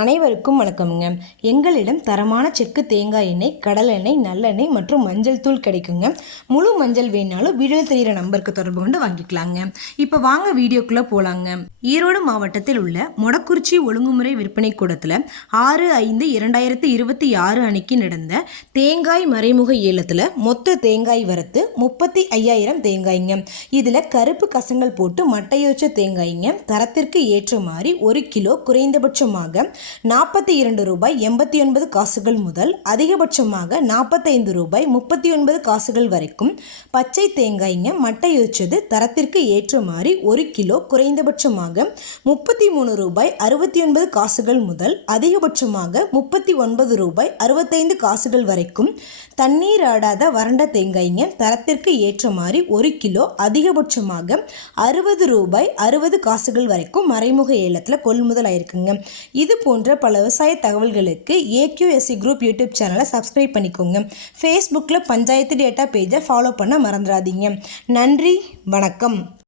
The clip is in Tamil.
அனைவருக்கும் வணக்கமுங்க. எங்களிடம் தரமான செக்கு தேங்காய் எண்ணெய், கடல் எண்ணெய், நல்லெண்ணெய் மற்றும் மஞ்சள் தூள் கிடைக்குங்க. முழு மஞ்சள் வேணாலும் வீடியோ தெரிகிற நம்பருக்கு தொடர்பு கொண்டு வாங்கிக்கலாங்க. இப்போ வாங்க வீடியோக்குள்ளே போகலாங்க. ஈரோடு மாவட்டத்தில் உள்ள மொடக்குறிச்சி ஒழுங்குமுறை விற்பனை கூடத்தில் 6/5/2026 அன்னைக்கு நடந்த தேங்காய் மறைமுக ஏலத்தில் மொத்த தேங்காய் வரத்து 35,000 தேங்காய்ங்க. இதில் கருப்பு கசங்கள் போட்டு மட்டையோச்ச தேங்காய்ங்க. தரத்திற்கு ஏற்ற மாதிரி 1 கிலோ குறைந்தபட்சமாக 42 ரூபாய் 89 காசுகள் முதல் அதிகபட்சமாக 45 ரூபாய் 39 காசுகள் வரைக்கும் பச்சை தேங்காய்ங்க. மட்டையொச்சது தரத்திற்கு ஏற்ற மாதிரி 1 கிலோ குறைந்தபட்சமாக 33 ரூபாய் 69 காசுகள் முதல் அதிகபட்சமாக 39 ரூபாய் 65 காசுகள் வரைக்கும் தண்ணீர் ஆடாத வறண்ட தேங்காய்ங்க. தரத்திற்கு ஏற்ற மாதிரி 1 கிலோ அதிகபட்சமாக 60 ரூபாய் 60 காசுகள் வரைக்கும் மறைமுக ஏலத்தில் கொள்முதல் ஆயிருக்குங்க. இது போன்ற பல விவசாய தகவல்களுக்கு AQSC குரூப் யூடியூப் சேனலை சப்ஸ்கிரைப் பண்ணிக்கோங்க. ஃபேஸ்புக்கில் பஞ்சாயத்து டேட்டா பேஜை ஃபாலோ பண்ண மறந்துடாதீங்க. நன்றி, வணக்கம்.